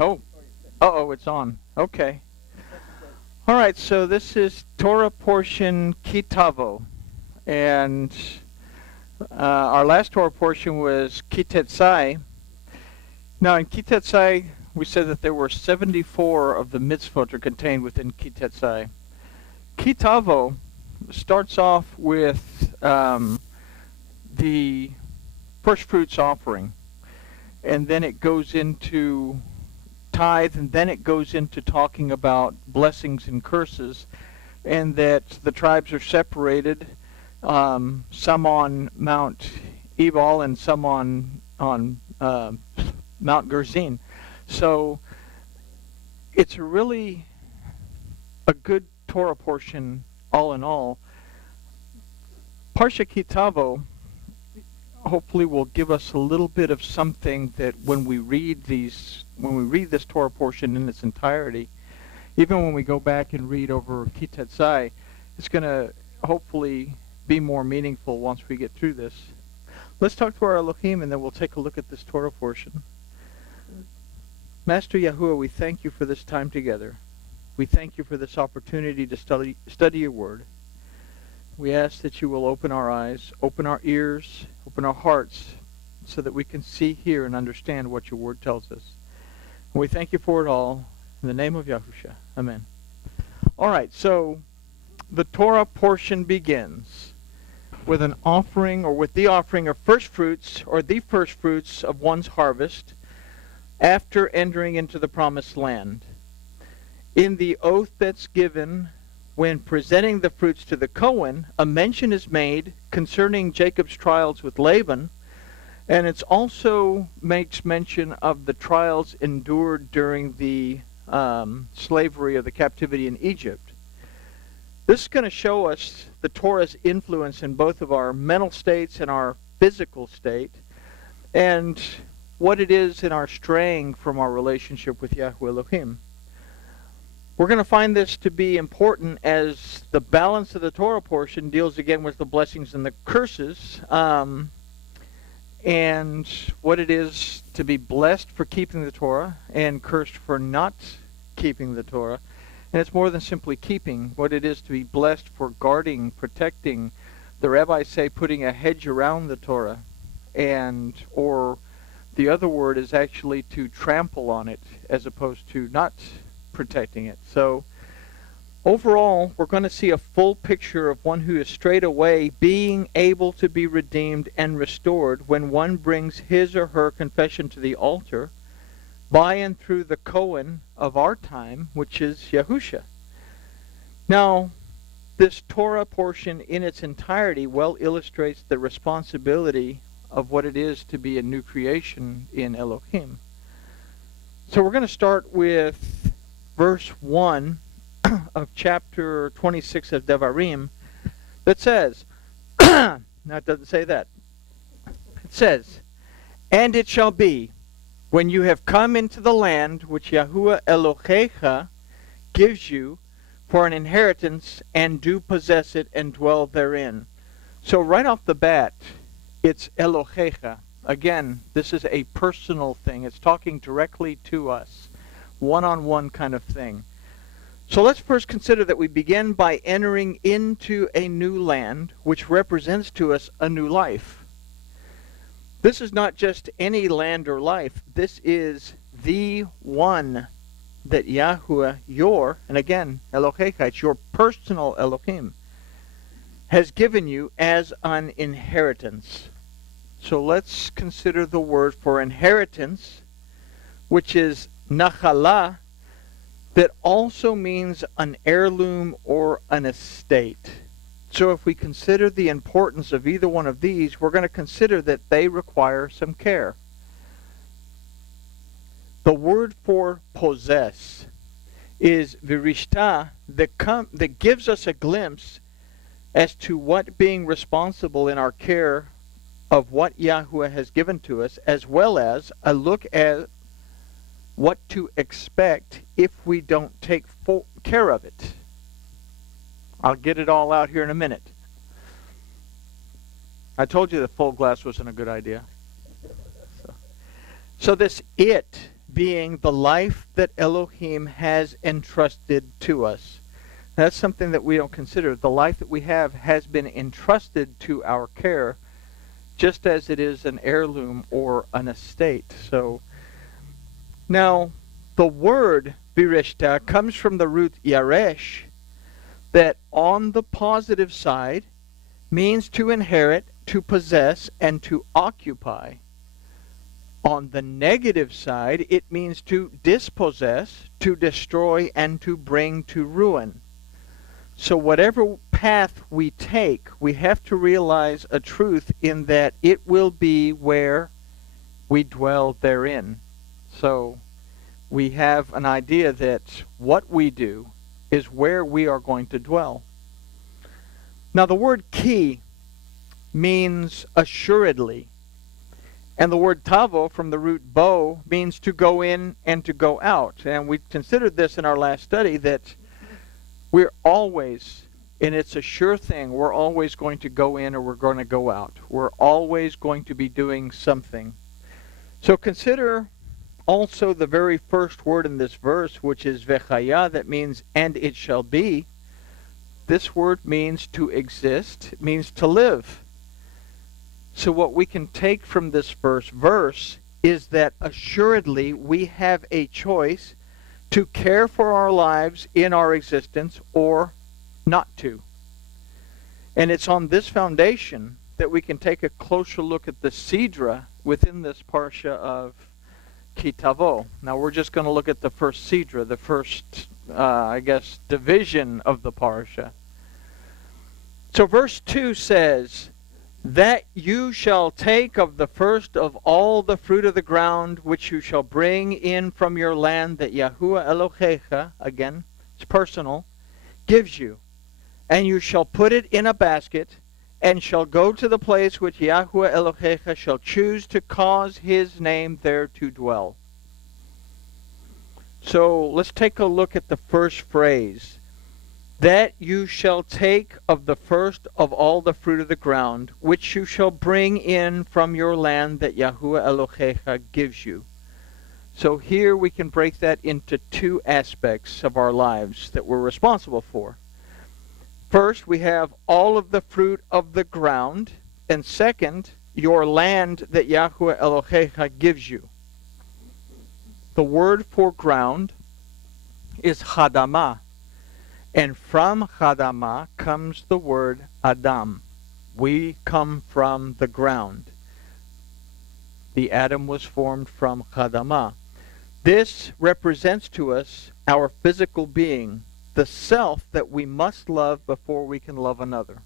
Oh, uh-oh, it's on. Okay. All right, so this is Torah portion Tavo, and our last Torah portion was Sai. Now, in Sai, we said that there were 74 of the mitzvot are contained within Sai. Tavo starts off with the first fruits offering, and then it goes into tithe, and then it goes into talking about blessings and curses, and that the tribes are separated, some on Mount Ebal and some on Mount Gerizim. So it's really a good Torah portion all in all. Parsha Tavo hopefully will give us a little bit of something that when we read this Torah portion in its entirety, even when we go back and read over Sai, it's going to hopefully be more meaningful once we get through this. Let's talk to our Elohim, and then we'll take a look at this Torah portion. Master Yahuwah, we thank you for this time together. We thank you for this opportunity to study your word. We ask that you will open our eyes, open our ears, open our hearts, so that we can see, hear, and understand what your word tells us. And we thank you for it all. In the name of Yahushua. Amen. All right, so the Torah portion begins with an offering, or with the offering of first fruits, or the first fruits of one's harvest, after entering into the promised land. In the oath that's given when presenting the fruits to the Cohen, a mention is made concerning Jacob's trials with Laban, and it also makes mention of the trials endured during the slavery or the captivity in Egypt. This is going to show us the Torah's influence in both of our mental states and our physical state, and what it is in our straying from our relationship with Yahweh Elohim. We're going to find this to be important as the balance of the Torah portion deals again with the blessings and the curses, and what it is to be blessed for keeping the Torah and cursed for not keeping the Torah. And it's more than simply keeping, what it is to be blessed for guarding, protecting. The rabbis say putting a hedge around the Torah, or the other word is actually to trample on it as opposed to not protecting it. So overall, we're going to see a full picture of one who is strayed away being able to be redeemed and restored when one brings his or her confession to the altar by and through the Cohen of our time, which is Yahusha. Now, this Torah portion in its entirety well illustrates the responsibility of what it is to be a new creation in Elohim. So we're going to start with verse 1 of chapter 26 of Devarim that says, now it doesn't say that. It says, "And it shall be, when you have come into the land which Yahuwah Elohecha gives you for an inheritance, and do possess it and dwell therein." So right off the bat, it's Elohecha. Again, this is a personal thing. It's talking directly to us. One-on-one kind of thing. So let's first consider that we begin by entering into a new land, which represents to us a new life. This is not just any land or life. This is the one that Yahuwah, and again, Elohecha, it's your personal Elohim, has given you as an inheritance. So let's consider the word for inheritance, which is Nachala, that also means an heirloom or an estate. So if we consider the importance of either one of these, we're going to consider that they require some care. The word for possess is virishta, that gives us a glimpse as to what being responsible in our care of what Yahuwah has given to us, as well as a look at what to expect if we don't take full care of it. I'll get it all out here in a minute. I told you the full glass wasn't a good idea. So this it being the life that Elohim has entrusted to us. That's something that we don't consider. The life that we have has been entrusted to our care, just as it is an heirloom or an estate. So, now, the word birishta comes from the root yaresh, that on the positive side means to inherit, to possess, and to occupy. On the negative side, it means to dispossess, to destroy, and to bring to ruin. So whatever path we take, we have to realize a truth in that it will be where we dwell therein. So we have an idea that what we do is where we are going to dwell. Now the word ki means assuredly. And the word tavo from the root bo means to go in and to go out. And we considered this in our last study, that we're always, and it's a sure thing, we're always going to go in or we're going to go out. We're always going to be doing something. So consider also the very first word in this verse, which is vechaya, that means and it shall be. This word means to exist, it means to live. So what we can take from this first verse is that assuredly we have a choice to care for our lives in our existence or not to. And it's on this foundation that we can take a closer look at the sidra within this Parsha of Tavo. Now we're just going to look at the first sidra, the first, division of the Parsha. So verse 2 says, that you shall take of the first of all the fruit of the ground, which you shall bring in from your land, that Yahuwah Elohecha, again, it's personal, gives you. And you shall put it in a basket, and shall go to the place which Yahuwah Elohecha shall choose to cause his name there to dwell. So let's take a look at the first phrase. That you shall take of the first of all the fruit of the ground, which you shall bring in from your land, that Yahuwah Elohecha gives you. So here we can break that into two aspects of our lives that we're responsible for. First, we have all of the fruit of the ground, and second, your land that Yahuwah Elohecha gives you. The word for ground is chadamah. And from chadamah comes the word Adam. We come from the ground. The Adam was formed from chadamah. This represents to us our physical being, the self that we must love before we can love another.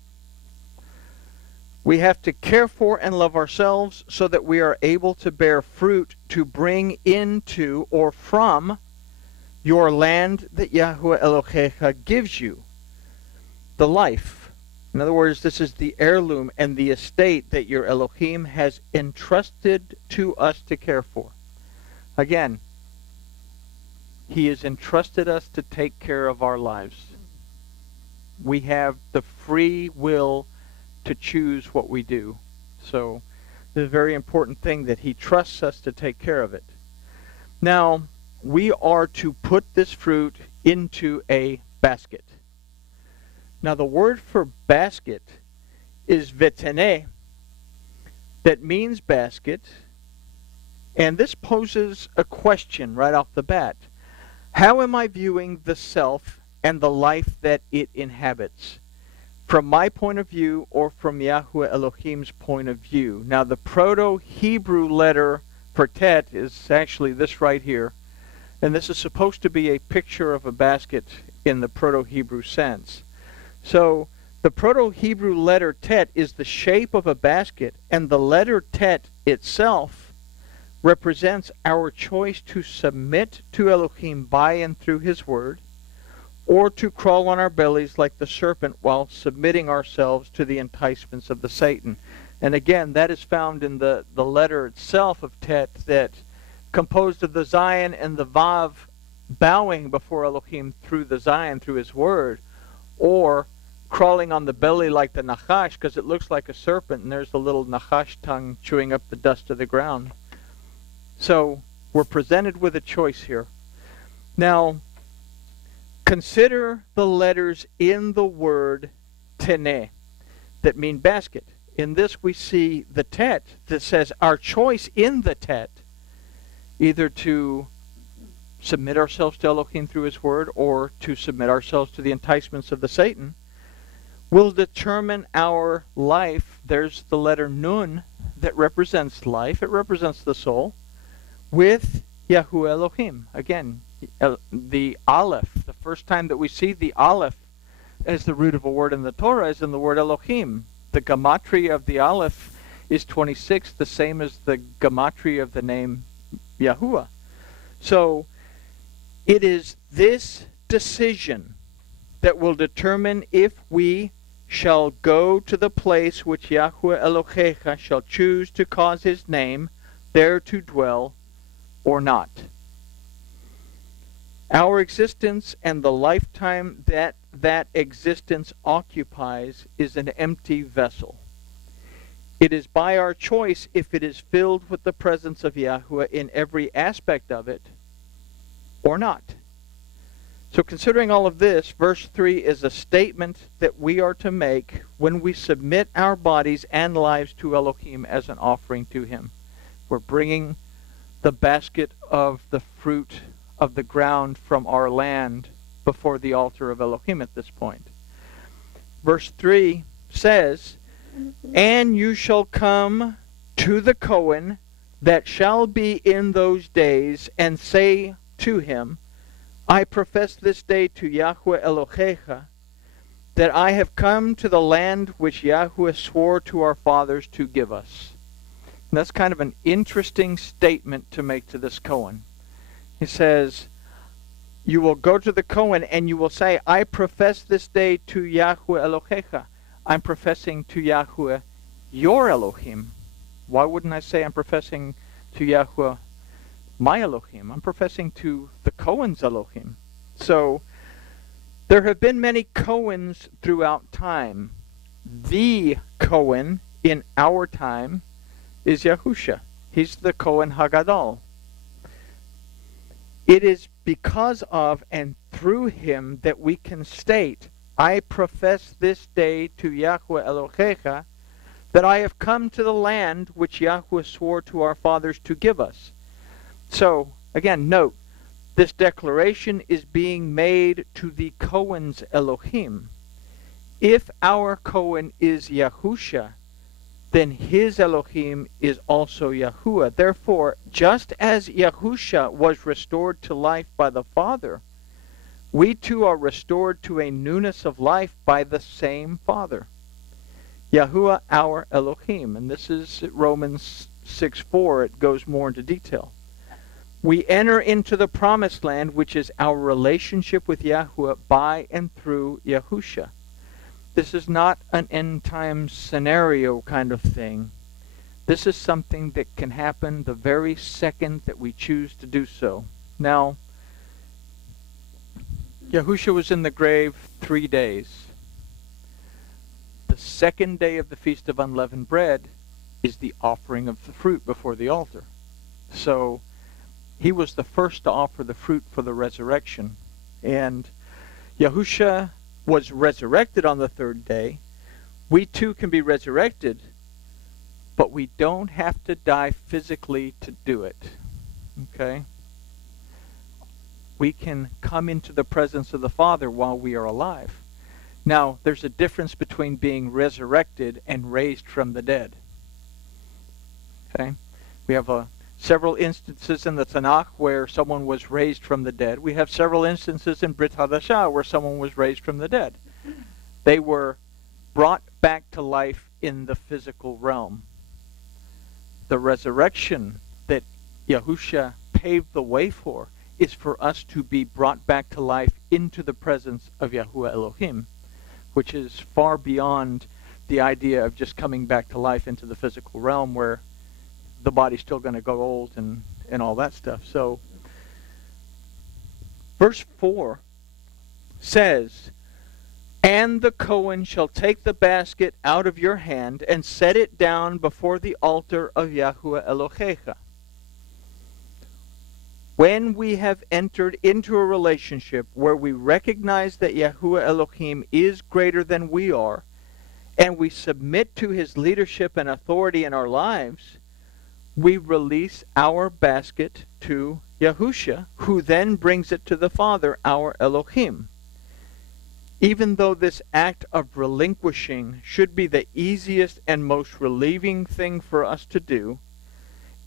We have to care for and love ourselves so that we are able to bear fruit to bring into or from your land that Yahuwah Elohecha gives you. The life. In other words, this is the heirloom and the estate that your Elohim has entrusted to us to care for. Again, he has entrusted us to take care of our lives. We have the free will to choose what we do. So, it's a very important thing that he trusts us to take care of it. Now, we are to put this fruit into a basket. Now the word for basket is veteneh, that means basket, and this poses a question right off the bat. How am I viewing the self and the life that it inhabits? From my point of view or from Yahuwah Elohim's point of view? Now the Proto-Hebrew letter for tet is actually this right here. And this is supposed to be a picture of a basket in the Proto-Hebrew sense. So the Proto-Hebrew letter tet is the shape of a basket, and the letter tet itself represents our choice to submit to Elohim by and through his word, or to crawl on our bellies like the serpent while submitting ourselves to the enticements of the Satan. And again, that is found in the letter itself of tet, that composed of the Zion and the Vav bowing before Elohim through the Zion, through his word, or crawling on the belly like the Nachash, because it looks like a serpent, and there's the little Nachash tongue chewing up the dust of the ground. So We're presented with a choice here. Now, consider the letters in the word teneh that mean basket. In this we see the tet that says our choice in the tet, either to submit ourselves to Elohim through his word or to submit ourselves to the enticements of the Satan, will determine our life. There's the letter nun that represents life. It represents the soul with Yahuwah Elohim. Again, the Aleph, the first time that we see the Aleph as the root of a word in the Torah is in the word Elohim. The gematria of the Aleph is 26, the same as the gematria of the name Yahuwah. So it is this decision that will determine if we shall go to the place which Yahuwah Elohecha shall choose to cause his name there to dwell or not. Our existence and the lifetime that that existence occupies is an empty vessel. It is by our choice if it is filled with the presence of Yahuwah in every aspect of it or not. So considering all of this, verse 3 is a statement that we are to make when we submit our bodies and lives to Elohim as an offering to him. We're bringing the basket of the fruit of the ground from our land before the altar of Elohim at this point. Verse 3 says, "And you shall come to the Cohen that shall be in those days, and say to him, I profess this day to Yahuwah Elohecha, that I have come to the land which Yahuwah swore to our fathers to give us." And that's kind of an interesting statement to make to this Cohen. He says, you will go to the Cohen and you will say, I profess this day to Yahuwah Elohecha. I'm professing to Yahuwah your Elohim. Why wouldn't I say I'm professing to Yahuwah my Elohim? I'm professing to the Cohen's Elohim. So there have been many Cohens throughout time. The Cohen in our time is Yahusha. He's the Cohen Hagadol. It is because of and through him that we can state, I profess this day to Yahuwah Elohecha, that I have come to the land which Yahuwah swore to our fathers to give us. So, again, note, this declaration is being made to the Cohen's Elohim. If our Cohen is Yahusha, then his Elohim is also Yahuwah. Therefore, just as Yahusha was restored to life by the Father, we too are restored to a newness of life by the same Father. Yahuwah, our Elohim. And this is Romans 6:4. It goes more into detail. We enter into the promised land, which is our relationship with Yahuwah by and through Yahusha. This is not an end-time scenario kind of thing. This is something that can happen the very second that we choose to do so. Now, Yahusha was in the grave 3 days. The second day of the Feast of Unleavened Bread is the offering of the fruit before the altar. So he was the first to offer the fruit for the resurrection. And Yahusha was resurrected on the third day. We too can be resurrected, but we don't have to die physically to do it. Okay? We can come into the presence of the Father while we are alive. Now, there's a difference between being resurrected and raised from the dead. Okay? We have several instances in the Tanakh where someone was raised from the dead. We have several instances in Brit Hadashah where someone was raised from the dead. They were brought back to life in the physical realm. The resurrection that Yahusha paved the way for is for us to be brought back to life into the presence of Yahuwah Elohim, which is far beyond the idea of just coming back to life into the physical realm where the body's still going to go old and all that stuff. So, verse 4 says, "And the Cohen shall take the basket out of your hand and set it down before the altar of Yahuwah Elohecha." When we have entered into a relationship where we recognize that Yahuwah Elohim is greater than we are, and we submit to his leadership and authority in our lives, we release our basket to Yahusha, who then brings it to the Father, our Elohim. Even though this act of relinquishing should be the easiest and most relieving thing for us to do,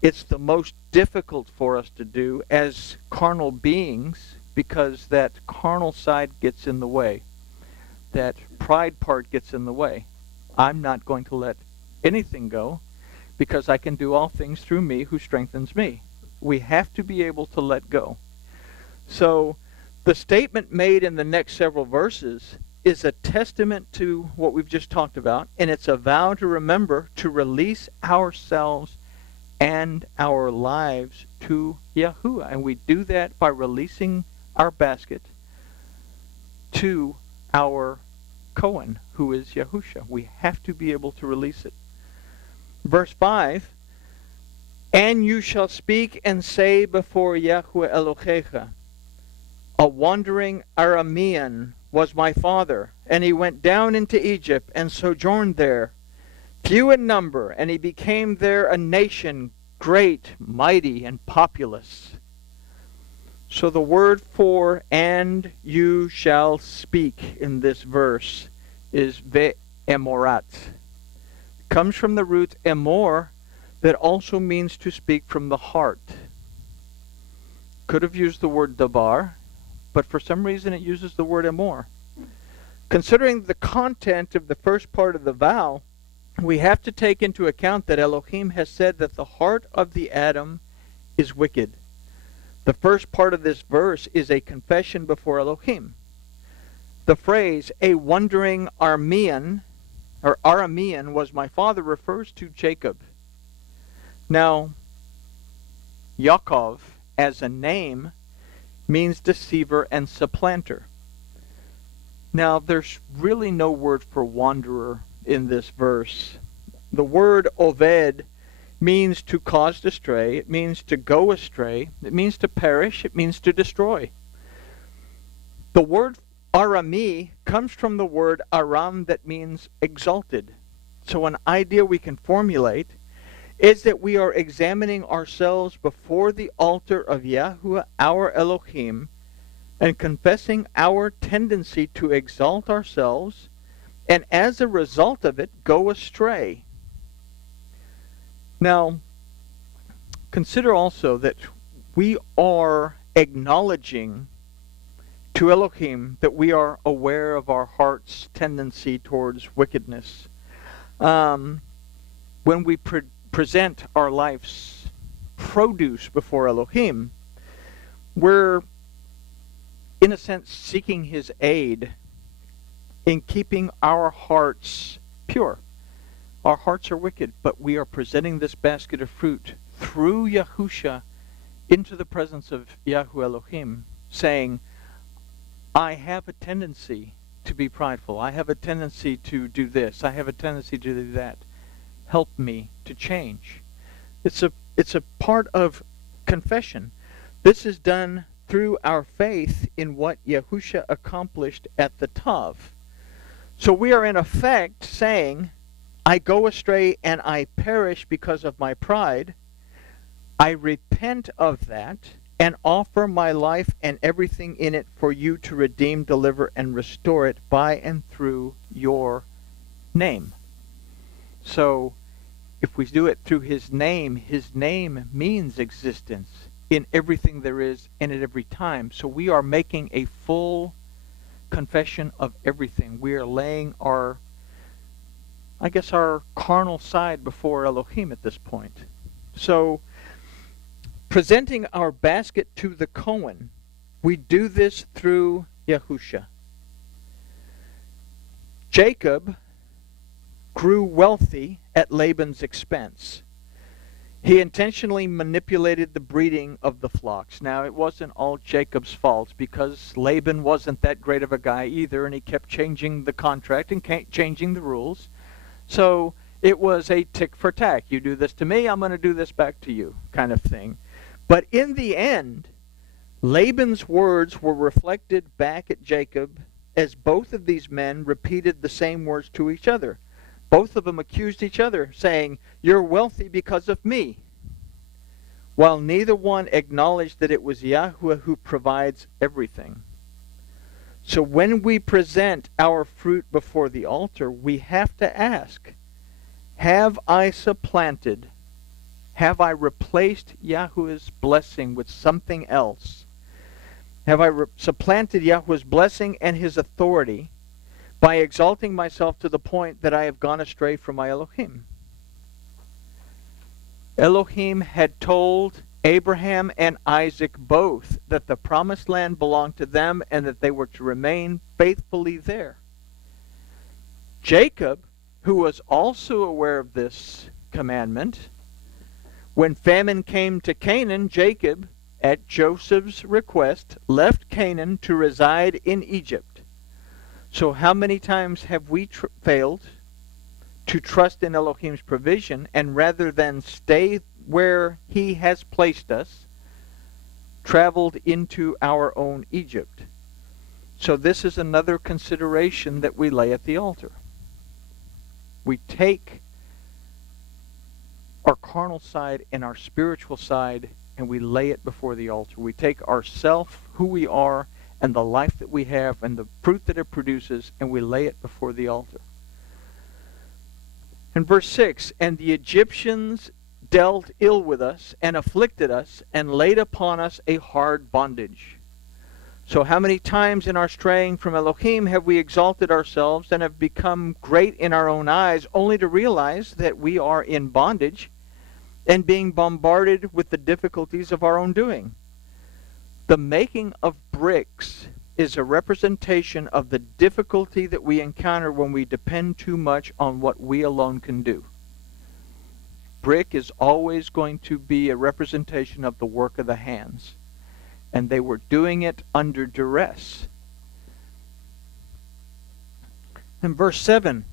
it's the most difficult for us to do as carnal beings, because that carnal side gets in the way. That pride part gets in the way. I'm not going to let anything go because I can do all things through me who strengthens me. We have to be able to let go. So the statement made in the next several verses is a testament to what we've just talked about, and it's a vow to remember to release ourselves and our lives to Yahuwah. And we do that by releasing our basket to our Cohen, who is Yahusha. We have to be able to release it. Verse 5, and you shall speak and say before Yahuwah Elohecha, a wandering Aramean was my father, and he went down into Egypt and sojourned there, few in number, and he became there a nation great, mighty, and populous. So the word for and you shall speak in this verse is ve'emorat. It comes from the root emor, that also means to speak from the heart. Could have used the word dabar, but for some reason it uses the word emor. Considering the content of the first part of the vow, we have to take into account that Elohim has said that the heart of the Adam is wicked. The first part of this verse is a confession before Elohim. The phrase, a wandering Aramean, or Aramean was my father, refers to Jacob. Now, Yaakov, as a name, means deceiver and supplanter. Now, there's really no word for wanderer in this verse. The word oved means to cause to stray. It means to go astray. It means to perish. It means to destroy. The word arami comes from the word aram, that means exalted. So an idea we can formulate is that we are examining ourselves before the altar of Yahuwah, our Elohim, and confessing our tendency to exalt ourselves, and as a result of it, go astray. Now, consider also that we are acknowledging to Elohim that we are aware of our heart's tendency towards wickedness. When we present our life's produce before Elohim, we're, in a sense, seeking his aid in keeping our hearts pure. Our hearts are wicked, but we are presenting this basket of fruit through Yahusha into the presence of Yahuwah Elohim, saying, I have a tendency to be prideful. I have a tendency to do this. I have a tendency to do that. Help me to change. It's a part of confession. This is done through our faith in what Yahusha accomplished at the Tav. So we are in effect saying, I go astray and I perish because of my pride. I repent of that and offer my life and everything in it for you to redeem, deliver, and restore it by and through your name. So if we do it through his name means existence in everything there is and at every time. So we are making a full confession of everything. We are laying our carnal side before Elohim at this point. So, presenting our basket to the Cohen, we do this through Yahusha. Jacob grew wealthy at Laban's expense. He intentionally manipulated the breeding of the flocks. Now, it wasn't all Jacob's fault, because Laban wasn't that great of a guy either, and he kept changing the contract and changing the rules. So it was a tick for tack. You do this to me, I'm going to do this back to you kind of thing. But in the end, Laban's words were reflected back at Jacob as both of these men repeated the same words to each other. Both of them accused each other, saying, "You're wealthy because of me," while neither one acknowledged that it was Yahweh who provides everything. So when we present our fruit before the altar, we have to ask, have I supplanted, have I replaced Yahweh's blessing with something else? Have I supplanted Yahweh's blessing and his authority by exalting myself to the point that I have gone astray from my Elohim? Elohim had told Abraham and Isaac both that the promised land belonged to them and that they were to remain faithfully there. Jacob, who was also aware of this commandment, when famine came to Canaan, Jacob, at Joseph's request, left Canaan to reside in Egypt. So how many times have we failed to trust in Elohim's provision, and rather than stay where he has placed us, traveled into our own Egypt? So this is another consideration that we lay at the altar. We take our carnal side and our spiritual side and we lay it before the altar. We take ourself, who we are, and the life that we have and the fruit that it produces, and we lay it before the altar. In verse 6, "And the Egyptians dealt ill with us and afflicted us and laid upon us a hard bondage." So how many times in our straying from Elohim have we exalted ourselves and have become great in our own eyes, only to realize that we are in bondage and being bombarded with the difficulties of our own doing? The making of bricks is a representation of the difficulty that we encounter when we depend too much on what we alone can do. Brick is always going to be a representation of the work of the hands. And they were doing it under duress. In verse 7,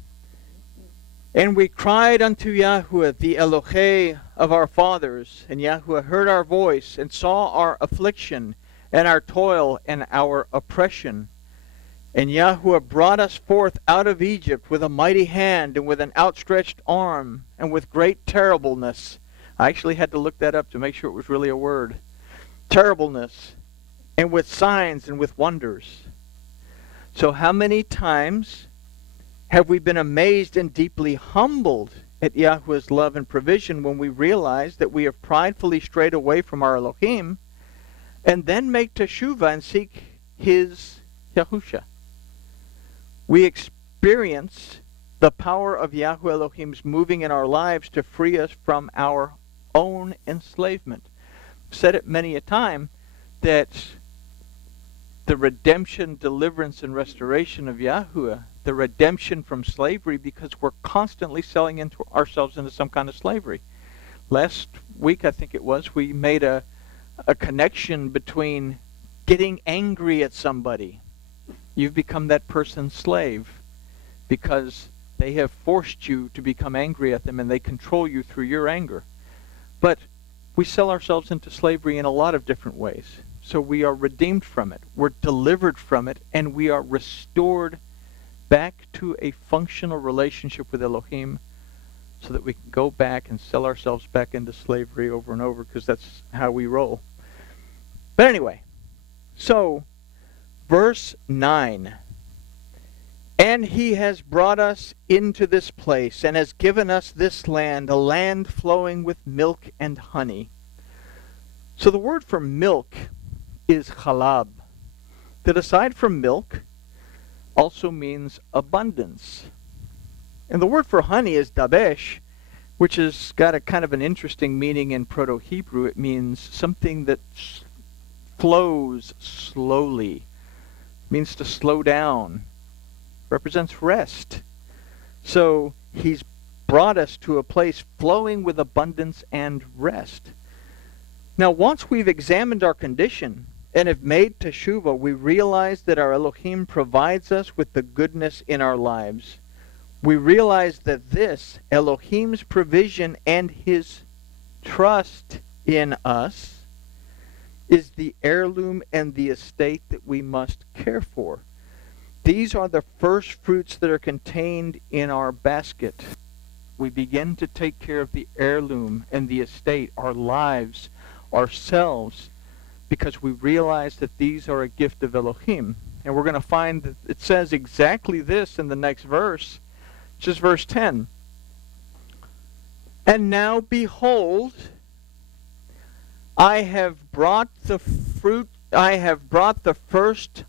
"And we cried unto Yahweh, the Elohei of our fathers, and Yahweh heard our voice, and saw our affliction, and our toil, and our oppression. And Yahweh brought us forth out of Egypt with a mighty hand, and with an outstretched arm, and with great terribleness." I actually had to look that up to make sure it was really a word. Terribleness, and with signs and with wonders. So how many times have we been amazed and deeply humbled at Yahweh's love and provision when we realize that we have pridefully strayed away from our Elohim, and then make teshuvah and seek his Yahusha? We experience the power of Yahweh Elohim's moving in our lives to free us from our own enslavement. I've said it many a time that the redemption, deliverance, and restoration of Yahweh, the redemption from slavery, because we're constantly selling into ourselves into some kind of slavery. Last week, I think it was, we made a connection between getting angry at somebody. You've become that person's slave because they have forced you to become angry at them and they control you through your anger. But we sell ourselves into slavery in a lot of different ways. So we are redeemed from it. We're delivered from it, and we are restored back to a functional relationship with Elohim so that we can go back and sell ourselves back into slavery over and over, because that's how we roll. But anyway, so verse 9. "And he has brought us into this place and has given us this land, a land flowing with milk and honey." So the word for milk is chalab, that aside from milk also means abundance. And the word for honey is dabesh, which has got a kind of an interesting meaning in Proto-Hebrew. It means something that flows slowly. It means to slow down. Represents rest. So he's brought us to a place flowing with abundance and rest. Now, once we've examined our condition and have made teshuvah, we realize that our Elohim provides us with the goodness in our lives. We realize that this, Elohim's provision and his trust in us, is the heirloom and the estate that we must care for. These are the first fruits that are contained in our basket. We begin to take care of the heirloom and the estate, our lives, ourselves, because we realize that these are a gift of Elohim. And we're going to find that it says exactly this in the next verse, which is verse 10. And now behold, I have brought the first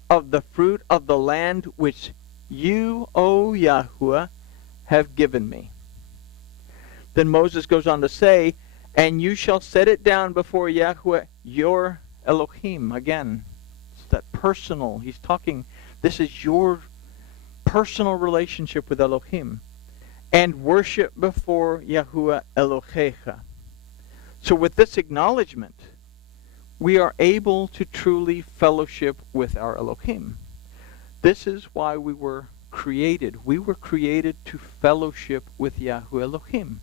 of the fruit of the land which you, O Yahuwah, have given me. Then Moses goes on to say, and you shall set it down before Yahuwah, your Elohim. Again, it's that personal. He's talking, this is your personal relationship with Elohim. And worship before Yahuwah Elohecha. So with this acknowledgement, we are able to truly fellowship with our Elohim. This is why we were created. We were created to fellowship with Yahuwah Elohim.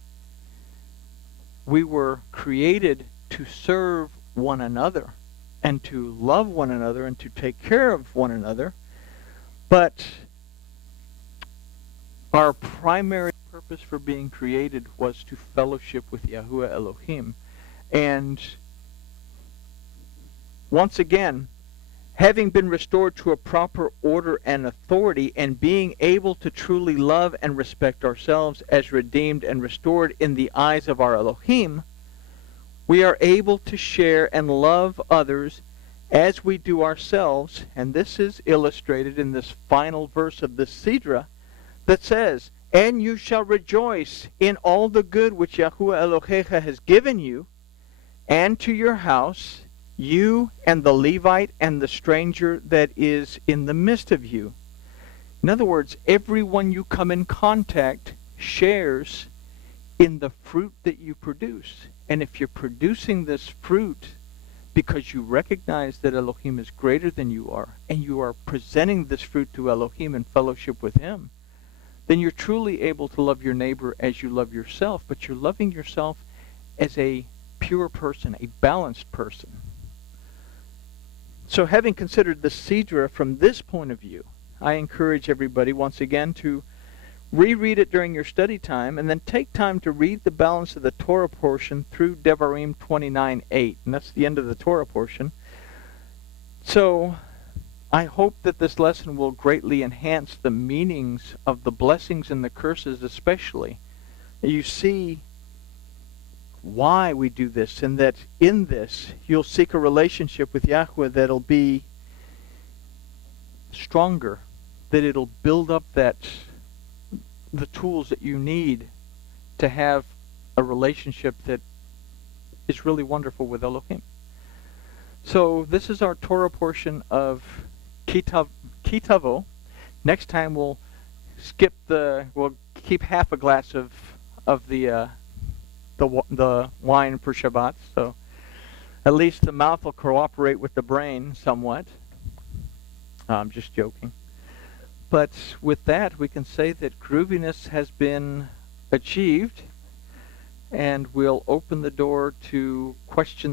We were created to serve one another and to love one another and to take care of one another. But our primary purpose for being created was to fellowship with Yahuwah Elohim. And once again, having been restored to a proper order and authority and being able to truly love and respect ourselves as redeemed and restored in the eyes of our Elohim, we are able to share and love others as we do ourselves. And this is illustrated in this final verse of the Sidra that says, and you shall rejoice in all the good which Yahuwah Elohecha has given you, and to your house, you and the Levite and the stranger that is in the midst of you. In other words, everyone you come in contact shares in the fruit that you produce. And if you're producing this fruit because you recognize that Elohim is greater than you are, and you are presenting this fruit to Elohim in fellowship with Him, then you're truly able to love your neighbor as you love yourself, but you're loving yourself as a pure person, a balanced person. So having considered the Sidra from this point of view, I encourage everybody once again to reread it during your study time, and then take time to read the balance of the Torah portion through Devarim 29:8, and that's the end of the Torah portion. So I hope that this lesson will greatly enhance the meanings of the blessings and the curses especially. You see why we do this, and that in this you'll seek a relationship with Yahweh that'll be stronger, that it'll build up the tools that you need to have a relationship that is really wonderful with Elohim. So this is our Torah portion of Tavo. Next time we'll keep half a glass of the wine for Shabbat, so at least the mouth will cooperate with the brain somewhat. I'm just joking. But with that, we can say that grooviness has been achieved, and we'll open the door to questions.